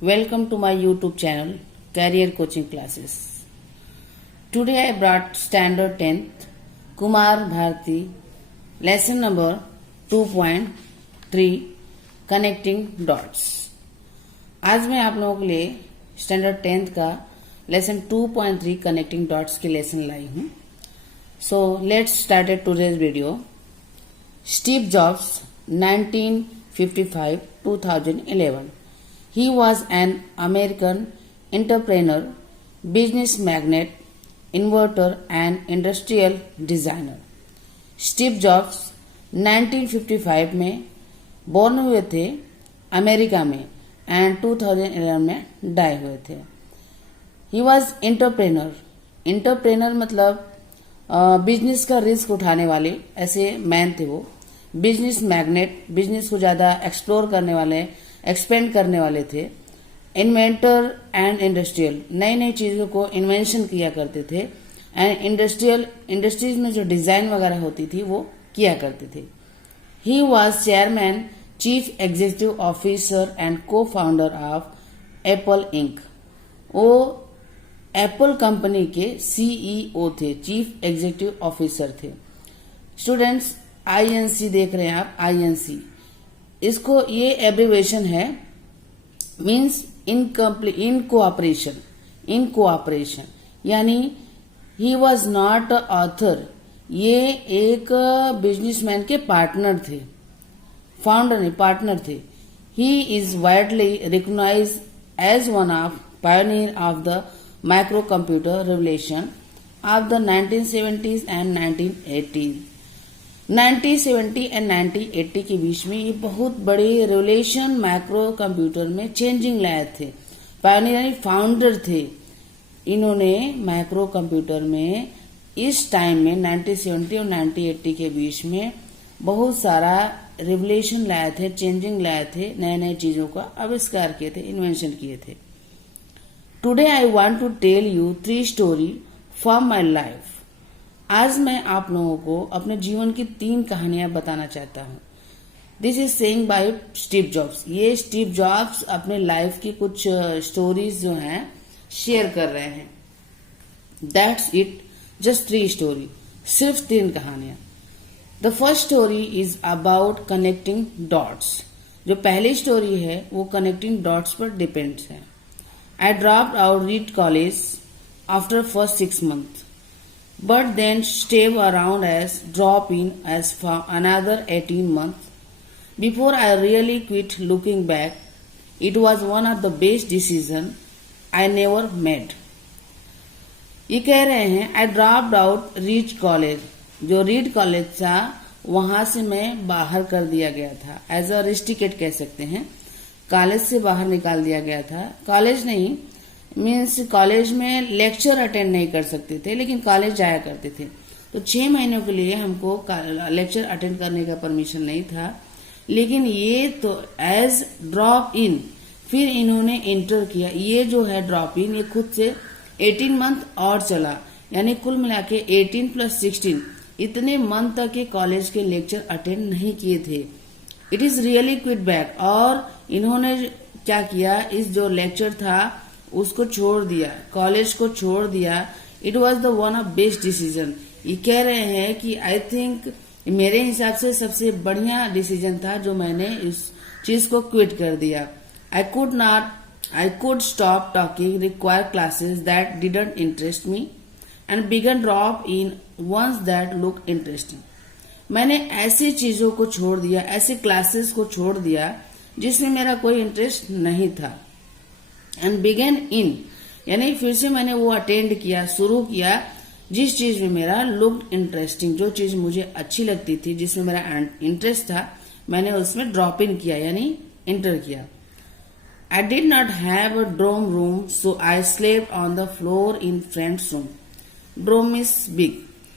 Welcome to my YouTube channel, Career Coaching Classes. Today I brought Standard 10th, Kumar Bharti, lesson number 2.3, Connecting Dots. आज मैं आप लोगों के लिए standard 10th का लेसन 2.3 कनेक्टिंग डॉट्स की लेसन लाई हूँ. So let's start today's video. Steve jobs 1955-2011. He was an American entrepreneur, business magnate, inventor and industrial designer. Steve jobs 1955 में बॉर्न हुए थे अमेरिका में एंड 2011 में डाई हुए थे. He was entrepreneur. एंटरप्रेनर मतलब बिजनेस का रिस्क उठाने वाले ऐसे मैन थे वो. बिजनेस मैग्नेट, बिजनेस को ज्यादा एक्सप्लोर करने वाले, एक्सपेंड करने वाले थे. इन्वेंटर एंड इंडस्ट्रियल, नई नई चीजों को इन्वेंशन किया करते थे. एंड इंडस्ट्रियल, इंडस्ट्रीज में जो डिजाइन वगैरह होती थी वो किया करते थे. He was chairman, chief executive officer and को फाउंडर ऑफ एप्पल इंक. वो एप्पल कंपनी के सीईओ थे, चीफ एग्जीक्यूटिव ऑफिसर थे. स्टूडेंट्स, आईएनसी देख रहे हैं आप, आईएनसी इसको ये एब्रीवेशन है, मीन्स इन कोऑपरेशन यानी ही वॉज नॉट ऑथर. ये एक बिजनेसमैन के पार्टनर थे, फाउंडर नहीं पार्टनर थे. He is widely recognised as one of pioneer of the micro computer revolution of the 1970s and 1980s. 1970 and 1980 के बीच में ये बहुत बड़े रेवोल्यूशन माइक्रो कंप्यूटर में चेंजिंग लाए थे. पायोनियर यानी फाउंडर थे. इन्होंने माइक्रो कंप्यूटर में इस टाइम में 1970 और 1980 के बीच में बहुत सारा रेवोल्यूशन लाए थे, चेंजिंग लाए थे, नए नए चीजों का आविष्कार किए थे, इन्वेंशन किए थे. Today I want to tell you 3 story from my life. आज मैं आप लोगों को अपने जीवन की 3 कहानियां बताना चाहता हूं. This is saying by Steve Jobs. ये स्टीव जॉब्स अपने लाइफ की कुछ स्टोरीज जो हैं शेयर कर रहे हैं. दैट्स इट, जस्ट 3 स्टोरी, सिर्फ 3 कहानियां. The first story is about connecting dots. जो पहली स्टोरी है वो कनेक्टिंग डॉट्स पर डिपेंड्स है. I dropped out read college after first 6 months. But then stayed around as drop in as for another 18 months. Before I really quit. Looking back, it was one of the best decisions I never made. ये कह रहे हैं I dropped out read college. जो read college था वहां से मैं बाहर कर दिया गया था. एज अ रिस्टिकेट कह सकते हैं. कॉलेज से बाहर निकाल दिया गया था. कॉलेज नहीं मीन्स कॉलेज में लेक्चर अटेंड नहीं कर सकते थे, लेकिन कॉलेज जाया करते थे. तो 6 महीनों के लिए हमको लेक्चर अटेंड करने का परमिशन नहीं था. लेकिन ये तो एज ड्रॉप इन, फिर इन्होंने इंटर किया. ये जो है ड्रॉप इन, ये खुद से 18 मंथ और चला, यानी कुल मिला के 18 + 16 इतने मंथ तक के कॉलेज के लेक्चर अटेंड नहीं किए थे. It is really quit back. और इन्होंने क्या किया, इस जो लेक्चर था उसको छोड़ दिया, कॉलेज को छोड़ दिया. It was the one of best decision. ये कह रहे हैं कि आई थिंक मेरे हिसाब से सबसे बढ़िया डिसीजन था जो मैंने इस चीज को क्विट कर दिया. I could stop talking require classes that didn't interest me and began drop in once that look interesting. मैंने ऐसी चीजों को छोड़ दिया, ऐसी क्लासेस को छोड़ दिया जिसमें मेरा कोई इंटरेस्ट नहीं था. एंड बिगन इन यानी फिर से मैंने वो अटेंड किया, शुरू किया जिस चीज में मेरा लुक इंटरेस्टिंग, जो चीज मुझे अच्छी लगती थी, जिसमें मेरा इंटरेस्ट था, मैंने उसमें ड्रॉप इन किया यानी इंटर किया. I did not have a dorm room so I slept on the floor in friends room. Dorm is big.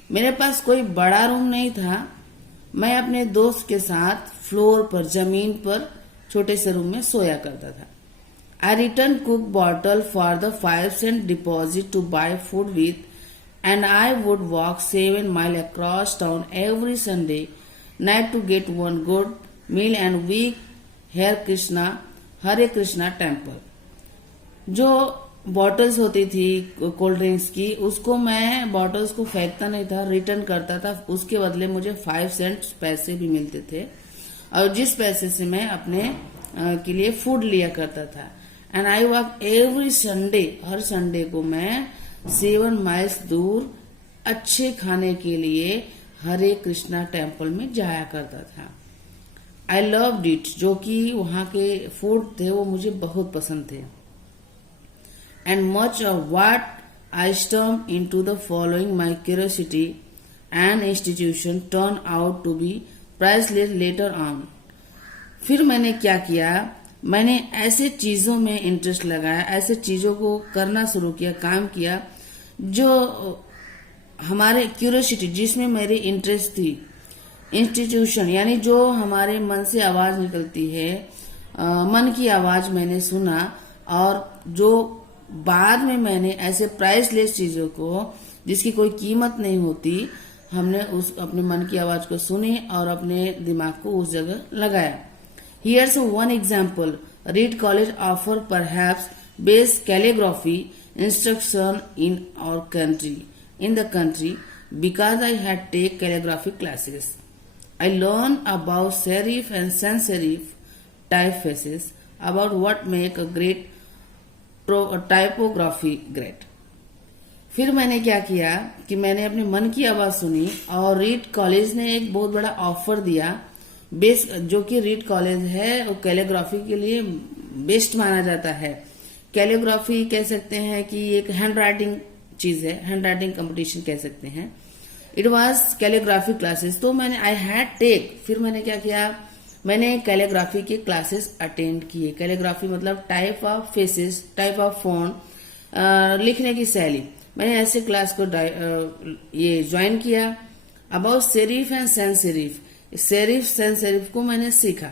मेरे पास कोई बड़ा रूम नहीं था. मैं अपने दोस्त के साथ फ्लोर पर, जमीन पर छोटे से रूम में सोया करता था. I returned cook bottle for the 5 cent deposit to buy food with, and I would walk 7 miles across town every Sunday night to get one good meal and week Hare Krishna temple. जो bottles होती थी cold drinks की, उसको मैं bottles को फेंकता नहीं था, रिटर्न करता था। उसके बदले मुझे 5 सेंट पैसे भी मिलते थे, और जिस पैसे से मैं अपने के लिए फूड लिया करता था। And I walk every Sunday, her Sunday को मैं 7 माइल्स दूर अच्छे खाने के लिए हरे कृष्णा टेम्पल में जाया करता था। आई लव्ड इट, जो कि वहां के फूड थे वो मुझे बहुत पसंद थे। And much of what I stump into the following my curiosity and institution turn out to be priceless later on. फिर मैंने क्या किया, मैंने ऐसे चीजों में इंटरेस्ट लगाया, ऐसे चीजों को करना शुरू किया, काम किया जो हमारे क्यूरियोसिटी, जिसमें मेरी इंटरेस्ट थी, इंस्टीट्यूशन यानी जो हमारे मन से आवाज निकलती है, मन की आवाज मैंने सुना, और जो बाद में मैंने ऐसे प्राइसलेस चीजों को, जिसकी कोई कीमत नहीं होती, हमने उस अपने मन की आवाज को सुनी और अपने दिमाग को उस जगह लगाया। Here's one example. Reed College offer perhaps best calligraphy instruction in our country, because I had take calligraphy classes. I learned about serif and sans serif typefaces, about what make a great typography great. फिर मैंने क्या किया कि मैंने अपने मन की आवाज सुनी, और रीड कॉलेज ने एक बहुत बड़ा ऑफर दिया। बेस्ट, जो कि रीड कॉलेज है वो कैलीग्राफी के लिए बेस्ट माना जाता है। कैलीग्राफी कह सकते हैं कि एक हैंड राइटिंग चीज है, हैंड राइटिंग कंपटीशन कह सकते हैं। It was calligraphy classes. तो मैंने आई हैड टेक, फिर मैंने क्या किया, मैंने कैलीग्राफी के क्लासेस अटेंड किए। कैलीग्राफी मतलब type of faces, type of font, लिखने की शैली। मैंने ऐसे क्लास को ये ज्वाइन किया। About serif and sans serif, serif sans serif को मैंने सीखा।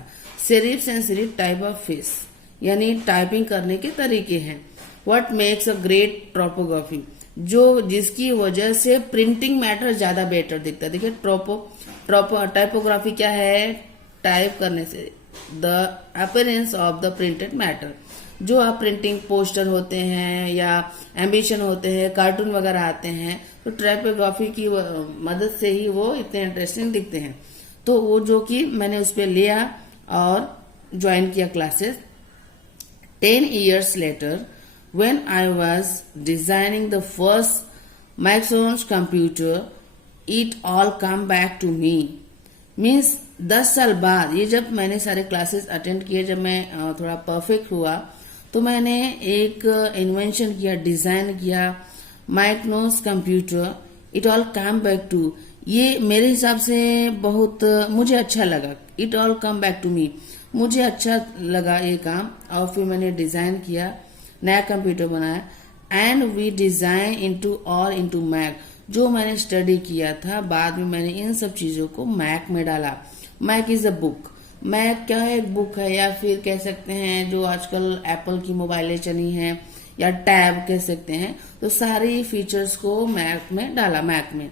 Serif sans serif type of face यानी टाइपिंग करने के तरीके हैं। व्हाट मेक्स अ ग्रेट ट्रोपोग्राफी, जो जिसकी वजह से प्रिंटिंग मैटर ज्यादा बेटर दिखता है। देखिए टाइपोग्राफी क्या है, टाइप करने से the appearance of the printed matter. जो आप प्रिंटिंग पोस्टर होते हैं या एम्बिशन होते हैं, कार्टून वगैरह आते हैं, तो टाइपोग्राफी की मदद से ही वो इतने इंटरेस्टिंग दिखते हैं। तो वो जो कि मैंने उस पर लिया और ज्वाइन किया classes. 10 years later, when I was designing the first Microsoft computer, it all come back to me. Means 10 साल बाद, ये जब मैंने सारे क्लासेस अटेंड किए, जब मैं थोड़ा परफेक्ट हुआ, तो मैंने एक इन्वेंशन किया, डिजाइन किया, micros computer. It all come back to, ये मेरे हिसाब से बहुत मुझे अच्छा लगा। It all come back to me, मुझे अच्छा लगा ये काम। और फिर मैंने डिजाइन किया, नया कंप्यूटर बनाया। And we design into Mac, जो मैंने स्टडी किया था, बाद में मैंने इन सब चीजों को मैक में डाला। Mac is a book. Mac क्या है, एक बुक है, या फिर कह सकते हैं जो आजकल एप्पल की मोबाइलें चली हैं, या टैब कह सकते हैं। तो सारी फीचर्स को मैक में डाला, मैक में।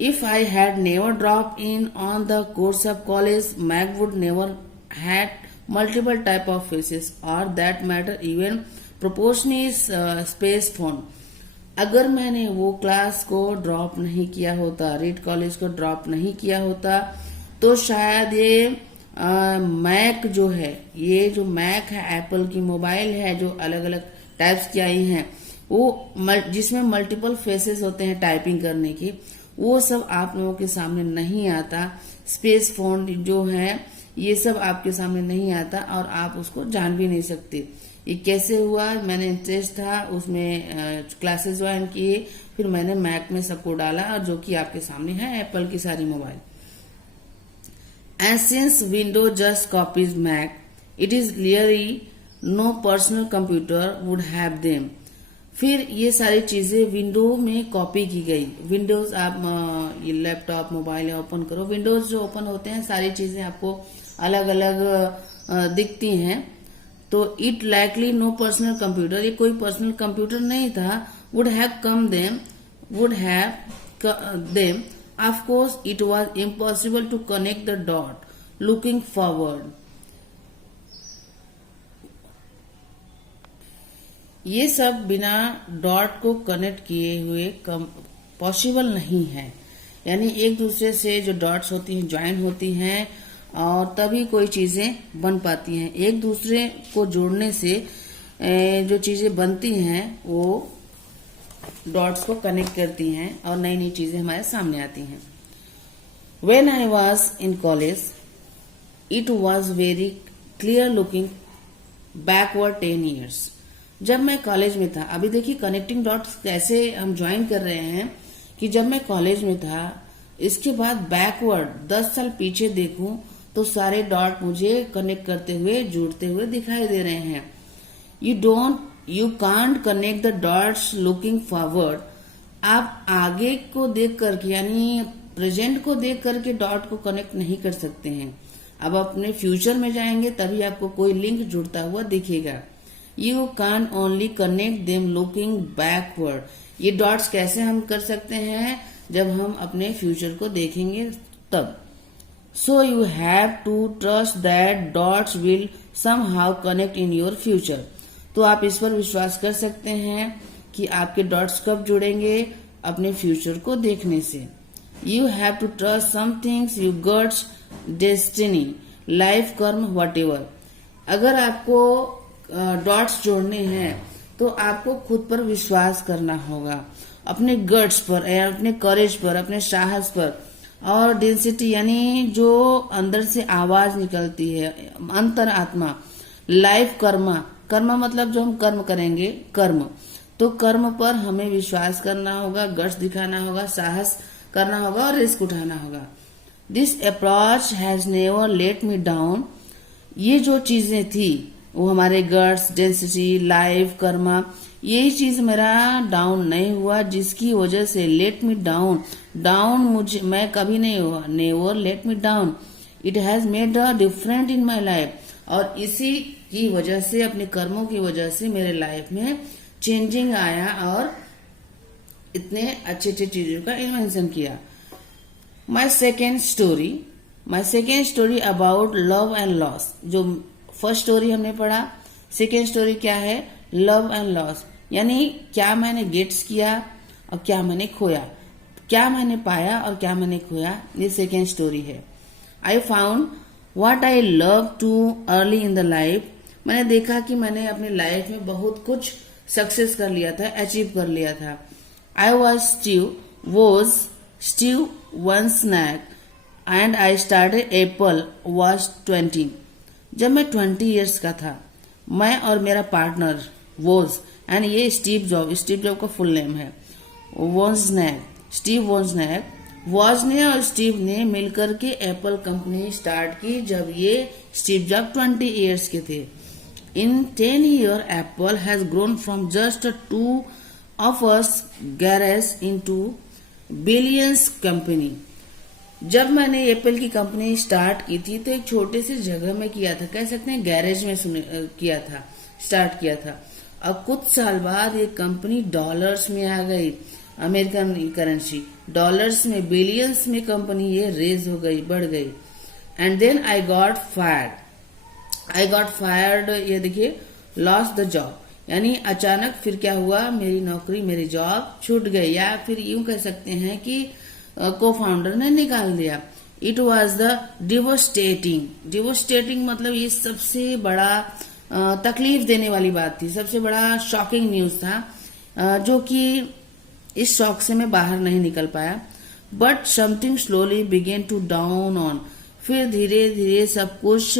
If I had never dropped in on the course of college, Mac would never had multiple type of faces, or that matter even proportionally space phone. अगर मैंने वो क्लास को ड्रॉप नहीं किया होता, रीड कॉलेज को drop नहीं किया होता, तो शायद ये मैक जो है, ये जो मैक है, एप्पल की मोबाइल है जो अलग अलग टाइप्स की आई हैं, वो जिसमें मल्टीपल फेसेस होते हैं टाइपिंग करने की, वो सब आप लोगों के सामने नहीं आता। स्पेस फोन जो है ये सब आपके सामने नहीं आता, और आप उसको जान भी नहीं सकते। ये कैसे हुआ, मैंने इंटरेस्ट था उसमें, क्लासेस ज्वाइन किए, फिर मैंने मैक में सबको डाला, और जो कि आपके सामने है एप्पल की सारी mobile. And since window just copies Mac, it is clearly no personal computer would have them. फिर ये सारी चीजें विंडो में कॉपी की गई। विंडोज आप ये लैपटॉप मोबाइल ओपन करो, विंडोज जो ओपन होते हैं, सारी चीजें आपको अलग अलग दिखती हैं। तो it likely no personal computer, ये कोई पर्सनल कंप्यूटर नहीं था। Would have them of course it was impossible to connect the dot looking forward. ये सब बिना डॉट को कनेक्ट किए हुए पॉसिबल नहीं है। यानी एक दूसरे से जो डॉट्स होती हैं ज्वाइन होती हैं और तभी कोई चीजें बन पाती हैं। एक दूसरे को जोड़ने से जो चीजें बनती हैं वो डॉट्स को कनेक्ट करती हैं और नई नई चीजें हमारे सामने आती हैं। When I was in college, it was very clear looking backward 10 years. जब मैं कॉलेज में था, अभी देखिए कनेक्टिंग डॉट्स कैसे हम ज्वाइन कर रहे हैं कि जब मैं कॉलेज में था, इसके बाद बैकवर्ड 10 साल पीछे देखूं तो सारे डॉट मुझे कनेक्ट करते हुए जुड़ते हुए दिखाई दे रहे हैं। You can't connect the dots looking forward. आप आगे को देख करके यानी प्रेजेंट को देख करके डॉट को कनेक्ट नहीं कर सकते हैं। अब अपने फ्यूचर में जाएंगे तभी आपको कोई लिंक जुड़ता हुआ दिखेगा। You can only connect them looking backward. ये डॉट्स कैसे हम कर सकते हैं? जब हम अपने फ्यूचर को देखेंगे तब। So you have to trust that dots will somehow connect in your future. तो आप इस पर विश्वास कर सकते हैं कि आपके डॉट्स कब जुड़ेंगे? अपने फ्यूचर को देखने से। You have to trust some things you gods destiny life karma whatever. अगर आपको डॉट्स जोड़ने हैं तो आपको खुद पर विश्वास करना होगा, अपने गट्स पर, अपने करेज पर, अपने साहस पर। और डेंसिटी यानी जो अंदर से आवाज निकलती है, अंतर आत्मा। लाइफ कर्मा, कर्मा मतलब जो हम कर्म करेंगे, कर्म। तो कर्म पर हमें विश्वास करना होगा, गट्स दिखाना होगा, साहस करना होगा और रिस्क उठाना होगा। This approach has never let me down. ये जो चीजें थी वो हमारे गट्स, डेंसिटी, लाइफ, कर्मा, यही चीज मेरा डाउन नहीं हुआ, जिसकी वजह से लेट मी डाउन, मुझे मैं कभी नहीं हुआ, never let me down. It has made a different in my life. और इसी की वजह से, अपने कर्मों की वजह से मेरे लाइफ में चेंजिंग आया और इतने अच्छे अच्छे चीजों का इन्वेंशन किया। My second story about love and loss. जो फर्स्ट स्टोरी हमने पढ़ा, सेकेंड स्टोरी क्या है? Love and loss. यानी क्या मैंने गेट्स किया और क्या मैंने खोया, क्या मैंने पाया और क्या मैंने खोया, ये सेकेंड स्टोरी है। I found what I love too early in the life. मैंने देखा कि मैंने अपनी लाइफ में बहुत कुछ सक्सेस कर लिया था, अचीव कर लिया था। I was still one snack and I started Apple was 20. जब मैं 20 years का था, मैं और मेरा पार्टनर वोज, एंड ये स्टीव जॉब का फुल नेम है, स्टीव वॉज ने और स्टीव ने मिलकर के एप्पल कंपनी स्टार्ट की जब ये स्टीव जॉब 20 years के थे। In 10 years, Apple has grown from just two of us garage into billions company. जब मैंने एप्पल की कंपनी स्टार्ट की थी तो एक छोटे से जगह में किया था, कह सकते हैं गैरेज में स्टार्ट किया था। अब कुछ साल बाद ये कंपनी डॉलर्स में आ गई, अमेरिकन करेंसी डॉलर्स में, बिलियंस में कंपनी ये रेज हो गई, बढ़ गई। And then I got fired, ये देखिए, लॉस्ट द जॉब, यानी अचानक फिर क्या हुआ, मेरी नौकरी, मेरी जॉब छूट गई, या फिर यूं कह सकते हैं कि को फाउंडर ने निकाल दिया। इट वॉज द डिवोस्टेटिंग मतलब ये सबसे बड़ा तकलीफ देने वाली बात थी, सबसे बड़ा शॉकिंग न्यूज था, जो कि इस शॉक से मैं बाहर नहीं निकल पाया। But something slowly began to down on, फिर धीरे धीरे सब कुछ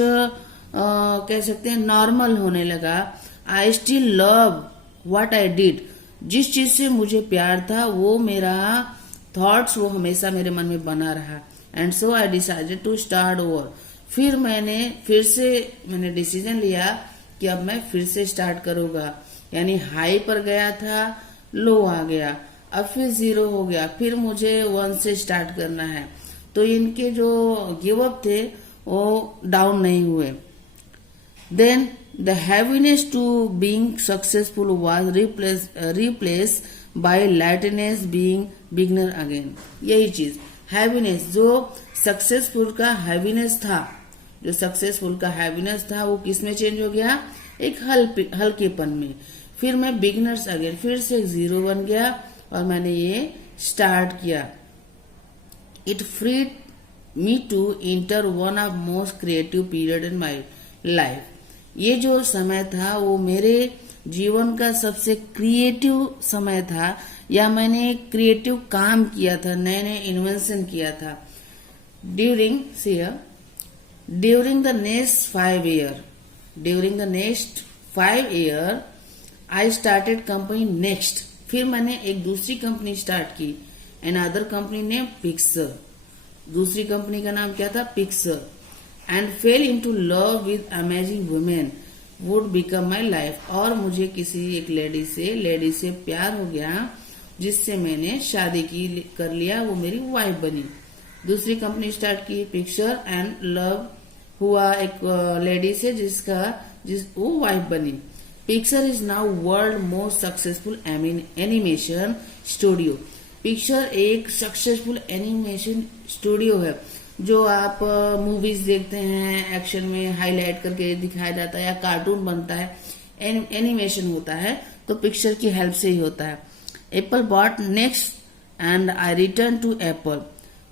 कह सकते हैं नॉर्मल होने लगा। I still love what I did, जिस चीज से मुझे प्यार था वो मेरा थॉट्स वो हमेशा मेरे मन में बना रहा। And so I decided to start over, फिर मैंने डिसीजन लिया कि अब मैं फिर से स्टार्ट करूंगा। यानी हाई पर गया था, लो आ गया, अब फिर 0 हो गया, फिर मुझे 1 से स्टार्ट करना है। तो इनके जो गिव अप थे वो डाउन नहीं हुए। Then the heaviness to being successful was replace by lightness being beginner again. यही चीज हैवीनेस, जो सक्सेसफुल का हैवीनेस था, वो किस में चेंज हो गया, एक हल्केपन में। फिर मैं बिगनर्स अगेन, फिर से 0 बन गया और मैंने ये स्टार्ट किया। It freed me to enter one of most creative period in my life. ये जो समय था वो मेरे जीवन का सबसे क्रिएटिव समय था, या मैंने क्रिएटिव काम किया था, नए नए इन्वेंशन किया था। During the next 5 year I started company next. फिर मैंने एक दूसरी कंपनी स्टार्ट की, अनदर कंपनी ने पिक्सर। दूसरी कंपनी का नाम क्या था? Pixar. And fail into love with amazing women would become my life. और मुझे किसी एक लेडी से प्यार हो गया, जिससे मैंने शादी कर लिया, वो मेरी वाइफ बनी। दूसरी कंपनी स्टार्ट की पिक्चर, एंड लव हुआ एक लेडी से वो वाइफ बनी। Picture is now world most successful animation studio. Picture एक सक्सेसफुल एनिमेशन स्टूडियो है, जो आप मूवीज देखते हैं, एक्शन में हाईलाइट करके दिखाया जाता है, या कार्टून बनता है, एनिमेशन होता है, तो पिक्चर की हेल्प से ही होता है। Apple bought NeXT and I return to Apple.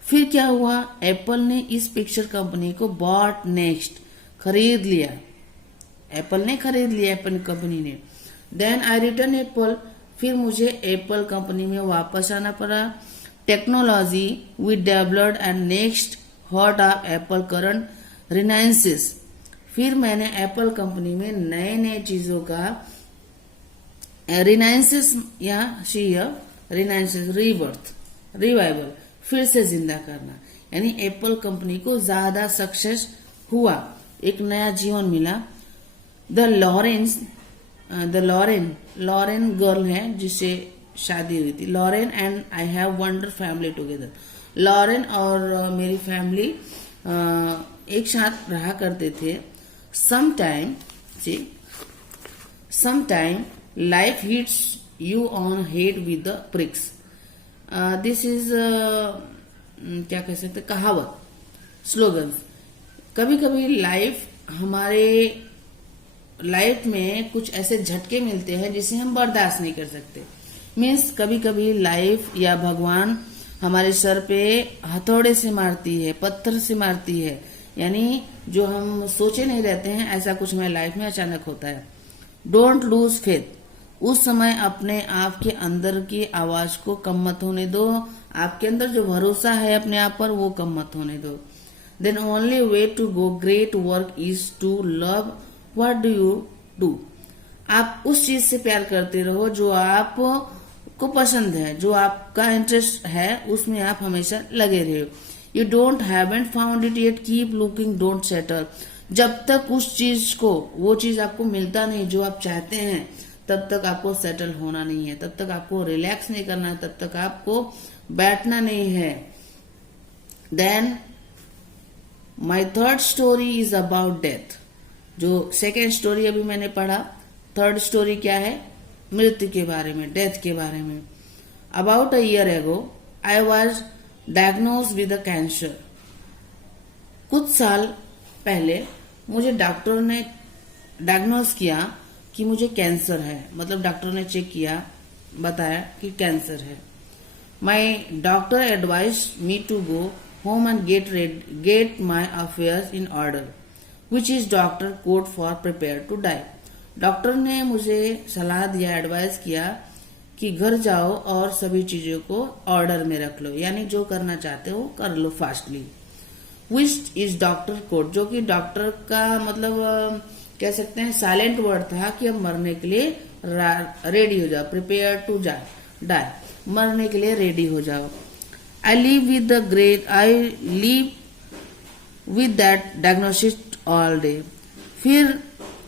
फिर क्या हुआ? एप्पल ने इस पिक्चर कंपनी को बॉट नेक्स्ट खरीद लिया। एप्पल ने खरीद लिया, एप्पल कंपनी ने। Then I return Apple. फिर मुझे एप्पल कंपनी में वापस आना पड़ा। Technology we developed and NeXT heart of Apple current renaissance. फिर मैंने एप्पल कंपनी में नए नए चीजों का रिनाइंसिस या रिनाइंसिस रीबर्थ, रिवाइवल, फिर से जिंदा करना, यानी एप्पल कंपनी को ज्यादा सक्सेस हुआ, एक नया जीवन मिला। लॉरेन गर्ल है जिससे शादी हुई थी। Laurene and I have wonder family together. Laurene और मेरी फैमिली एक साथ रहा करते थे। Sometime life hits you on head with the bricks. This is क्या कह सकते, कहावत, स्लोगन। कभी कभी हमारे लाइफ में कुछ ऐसे झटके मिलते हैं जिसे हम बर्दाश्त नहीं कर सकते। मीन्स कभी कभी लाइफ या भगवान हमारे सर पे हथौड़े से मारती है, पत्थर से मारती है, यानी जो हम सोचे नहीं रहते हैं, ऐसा कुछ हमारी लाइफ में अचानक होता है। Don't lose faith. उस समय अपने आप के अंदर की आवाज को कम मत होने दो। आपके अंदर जो भरोसा है अपने आप पर, वो कम मत होने दो। Then only way to go great work is to love what do you do. आप उस चीज से प्यार करते रहो जो आपको पसंद है, जो आपका इंटरेस्ट है, उसमें आप हमेशा लगे रहो। You don't haven't found it yet, keep looking, don't settle. जब तक उस चीज को, वो चीज आपको मिलता नहीं जो आप चाहते हैं, तब तक आपको सेटल होना नहीं है, तब तक आपको रिलैक्स नहीं करना है, तब तक आपको बैठना नहीं है। Then my third story is about death. जो सेकेंड स्टोरी अभी मैंने पढ़ा, थर्ड स्टोरी क्या है? मृत्यु के बारे में, डेथ के बारे में। About a year ago I was diagnose with a cancer. कुछ साल पहले मुझे डॉक्टर ने डायग्नोज किया कि मुझे कैंसर है, मतलब डॉक्टर ने चेक किया, बताया कि कैंसर है। My doctor advise me to go home and get my affairs in order, which is doctor code for prepare to die. Doctor ने मुझे सलाह दिया, एडवाइस किया कि घर जाओ और सभी चीजों को ऑर्डर में रख लो, यानी जो करना चाहते हो कर लो fastly. Which is doctor code, जो कि डॉक्टर का मतलब कह सकते हैं साइलेंट वर्ड था कि अब मरने के लिए रेडी हो जाओ, प्रिपेयर टू डाई, मरने के लिए रेडी हो जाओ। I live with that diagnosis all day. फिर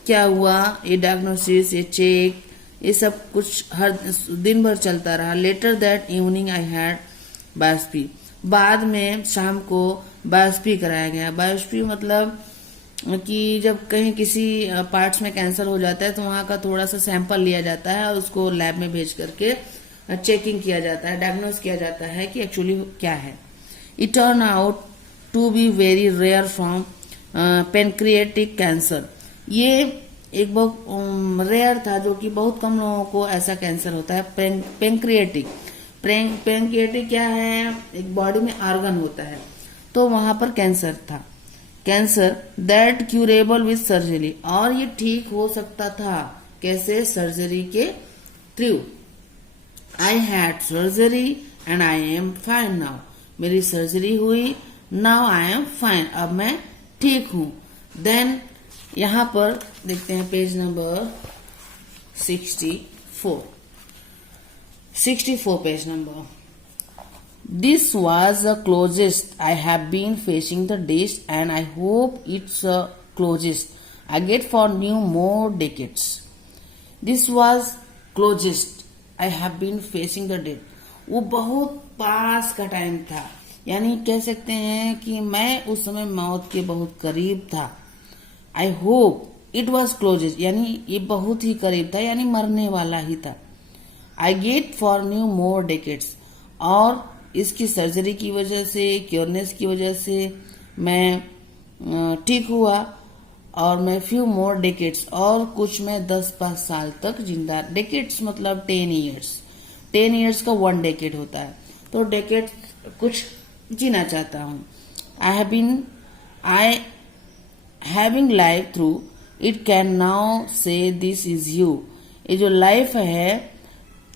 क्या हुआ, ये डायग्नोसिस, ये चेक, ये सब कुछ हर दिन भर चलता रहा। Later that evening I had biopsy. बाद में शाम को बायोप्सी कराया गया। बायोप्सी मतलब कि जब कहीं किसी पार्ट्स में कैंसर हो जाता है तो वहां का थोड़ा सा सैंपल लिया जाता है और उसको लैब में भेज करके चेकिंग किया जाता है, डायग्नोज किया जाता है कि एक्चुअली क्या है। It turn out to be very rare from pancreatic cancer. ये एक बहुत रेयर था, जो कि बहुत कम लोगों को ऐसा कैंसर होता है, पेंक्रिएटिक। पेंक्रिएटिक क्या है, एक बॉडी में ऑर्गन होता है, तो वहां पर कैंसर था। Cancer that curable with surgery, और ये ठीक हो सकता था कैसे, सर्जरी के through. I had surgery and I am fine now, मेरी सर्जरी हुई, नाउ आई एम फाइन, अब मैं ठीक हूं। देन यहां पर देखते हैं page number 64 page number. This was the closest I have been facing the days, and I hope it's the closest I get for new more decades. This was closest I have been facing the day. वो बहुत पास का time था, यानी कह सकते हैं कि मैं उस समय मौत के बहुत करीब था। I hope it was closest, यानी ये बहुत ही करीब था, यानी मरने वाला ही था। I get for new more decades, और इसकी सर्जरी की वजह से, क्योरनेस की वजह से मैं ठीक हुआ, और मैं फ्यू मोर डेकेड्स, और कुछ मैं 10-5 साल तक जिंदा। डेकेड्स मतलब 10 ईयर्स, 10 ईयर्स का 1 डेकेड होता है, तो डेकेड कुछ जीना चाहता हूँ। I having life through it can now से दिस इज यू, ये जो लाइफ है,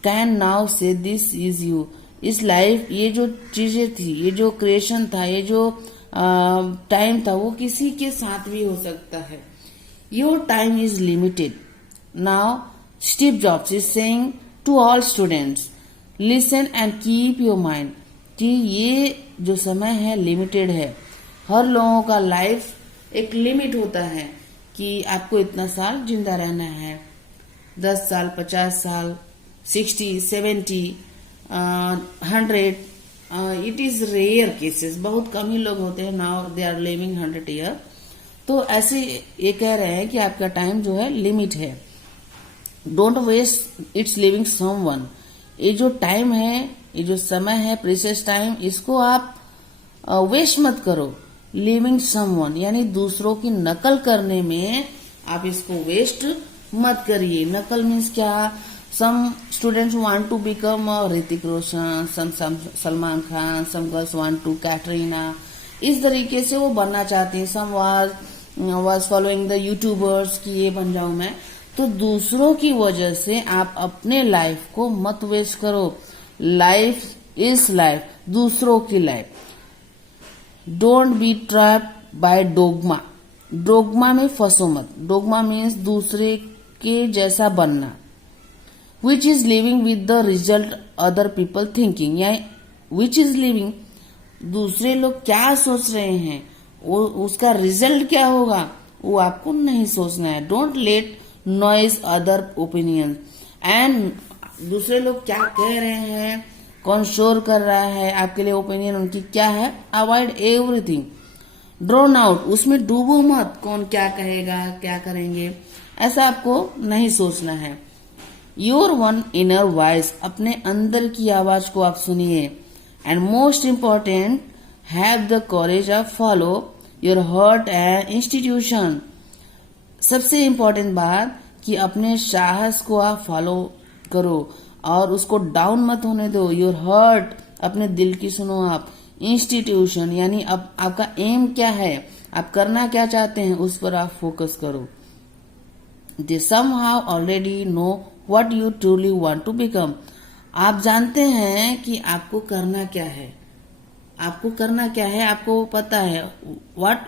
कैन नाउ से दिस इज यू, इस लाइफ, ये जो चीजें थी, ये जो क्रिएशन था, ये जो टाइम था, वो किसी के साथ भी हो सकता है। Your time is limited now, Steve Jobs is saying to all students, listen and keep your mind, कि ये जो समय है लिमिटेड है। हर लोगों का लाइफ एक लिमिट होता है कि आपको इतना साल जिंदा रहना है, 10 साल, 50 साल, 60, 70, 100, इट इज रेयर केसेस, बहुत कम ही लोग होते हैं, now they are living 100 year. तो ऐसे ये कह रहे हैं कि आपका टाइम जो है लिमिट है, don't waste its living someone, ये जो टाइम है, ये जो समय है, प्रीशियस टाइम, इसको आप वेस्ट मत करो। लिविंग समवन यानी दूसरों की नकल करने में आप इसको वेस्ट मत करिए। नकल मीन्स क्या, some students want to become Hrithik Roshan, some Salman Khan, some girls want to Katrina, इस तरीके से वो बनना चाहती हैं। some was following the YouTubers कि ये बन जाऊं मैं। तो दूसरों की वजह से आप अपने लाइफ को मत वेस्ट करो। लाइफ इज लाइफ, दूसरों की life. Don't be trapped bye dogma, dogma में फंसो मत। डोगमा मीन्स दूसरे के जैसा बनना। Which is living with the result other people thinking, या which is living, दूसरे लोग क्या सोच रहे हैं, वो उसका रिजल्ट क्या होगा, वो आपको नहीं सोचना है। Don't let noise other opinion, and दूसरे लोग क्या कह रहे हैं, कौन शोर कर रहा है आपके लिए, ओपिनियन उनकी क्या है, अवॉइड एवरीथिंग। ड्रोन आउट, उसमें डूबो मत, कौन क्या कहेगा, क्या करेंगे, ऐसा आपको नहीं सोचना है। योर वन इनर वॉइस, अपने अंदर की आवाज को आप सुनिए। And most important, have the courage of follow your heart and institution. सबसे इम्पोर्टेंट बात कि अपने साहस को आप फॉलो करो और उसको डाउन मत होने दो। योर हार्ट, अपने दिल की सुनो आप। इंस्टीट्यूशन यानी अब आपका एम क्या है, आप करना क्या चाहते हैं, उस पर आप फोकस करो। दे somehow already know what you truly want to become, आप जानते हैं कि आपको करना क्या है, आपको करना क्या है, आपको पता है। what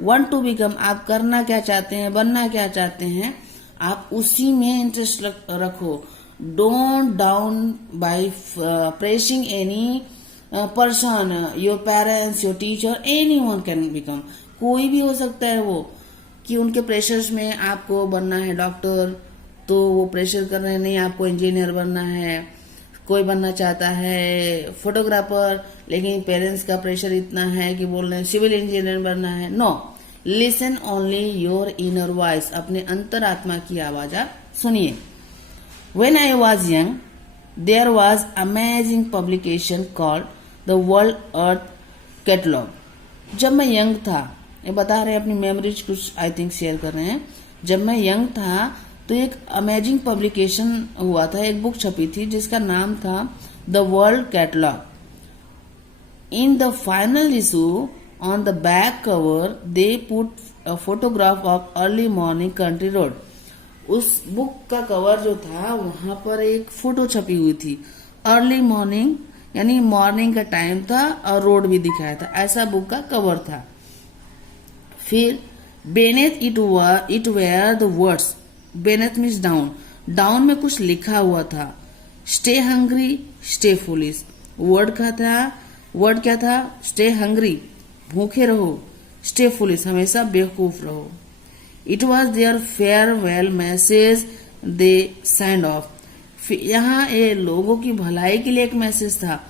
want to become, आप करना क्या चाहते हैं, बनना क्या चाहते हैं, आप उसी में इंटरेस्ट रखो। Don't down by pressing any person, your parents, your teacher, anyone can become, कोई भी हो सकता है वो, कि उनके प्रेशर्स में आपको बनना है डॉक्टर, तो वो प्रेशर कर रहे हैं, नहीं आपको इंजीनियर बनना है। कोई बनना चाहता है फोटोग्राफर, लेकिन पेरेंट्स का प्रेशर इतना है कि बोल रहे हैं सिविल इंजीनियर बनना है। No, listen only your inner voice, अपने अंतरात्मा की आवाज आप सुनिए। When I was young there was amazing publication called the world earth catalogue. जब मैं यंग था, ये बता रहे हैं अपनी मेमोरीज कुछ आई थिंक शेयर कर रहे हैं। जब मैं यंग था तो एक अमेजिंग पब्लिकेशन हुआ था, एक बुक छपी थी जिसका नाम था the world catalogue. In the final issue on the back cover they put a photograph of early morning country road. उस बुक का कवर जो था वहां पर एक फोटो छपी हुई थी. अर्ली मॉर्निंग यानी मॉर्निंग का टाइम था और रोड भी दिखाया था, ऐसा बुक का कवर था. फिर beneath it were the words, beneath means down, down में कुछ लिखा हुआ था, stay hungry stay foolish. Word क्या था? स्टे हंग्री, भूखे रहो, स्टे फुलिश, हमेशा बेवकूफ रहो. It was their farewell message they send off. यहाँ ये लोगों की भलाई के लिए एक मैसेज था.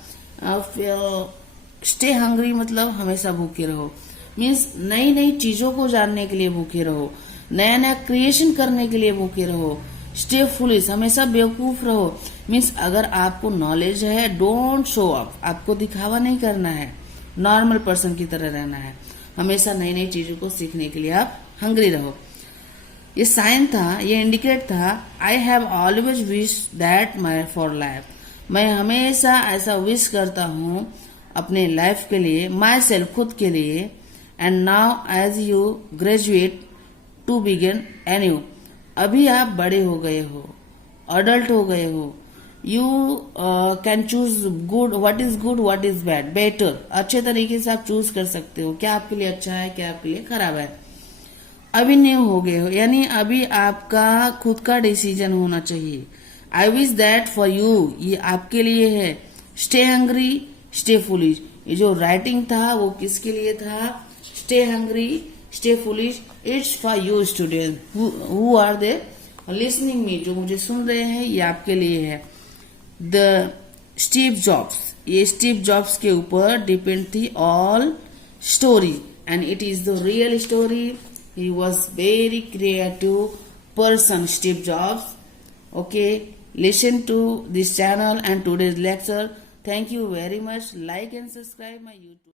स्टे हंग्री मतलब हमेशा भूखे रहो, मीन्स नई नई चीजों को जानने के लिए भूखे रहो, नया नया क्रिएशन करने के लिए भूखे रहो. स्टे फुलिश, हमेशा बेवकूफ रहो, मीन्स अगर आपको नॉलेज है डोंट शो ऑफ, आपको दिखावा नहीं करना है, नॉर्मल पर्सन की तरह रहना है, हमेशा नई नई चीजों को सीखने के लिए आप हंग्री रहो. ये साइन था, ये इंडिकेट था, I have always wish that my for life, मैं हमेशा ऐसा विश करता हूँ अपने लाइफ के लिए, माई सेल्फ खुद के लिए. And now as you graduate to begin anew, अभी आप बड़े हो गए हो, अडल्ट हो गए हो, you can choose good, what is good, what is bad, better, अच्छे तरीके से आप चूज कर सकते हो क्या आपके लिए अच्छा है, क्या आपके लिए खराब है. अभी न्यू हो गए हो यानी अभी आपका खुद का डिसीजन होना चाहिए. I wish that for you, ये आपके लिए है. स्टे हंग्री स्टे फुलिश, ये जो राइटिंग था वो किसके लिए था? Stay hungry stay foolish, it's for you student who are they listening me, जो मुझे सुन रहे हैं ये आपके लिए है. द स्टीव जॉब्स, ये स्टीव जॉब्स के ऊपर डिपेंड थी all story and it is the real story. He was very creative person, Steve Jobs. Okay, listen to this channel and today's lecture. Thank you very much. Like and subscribe my YouTube.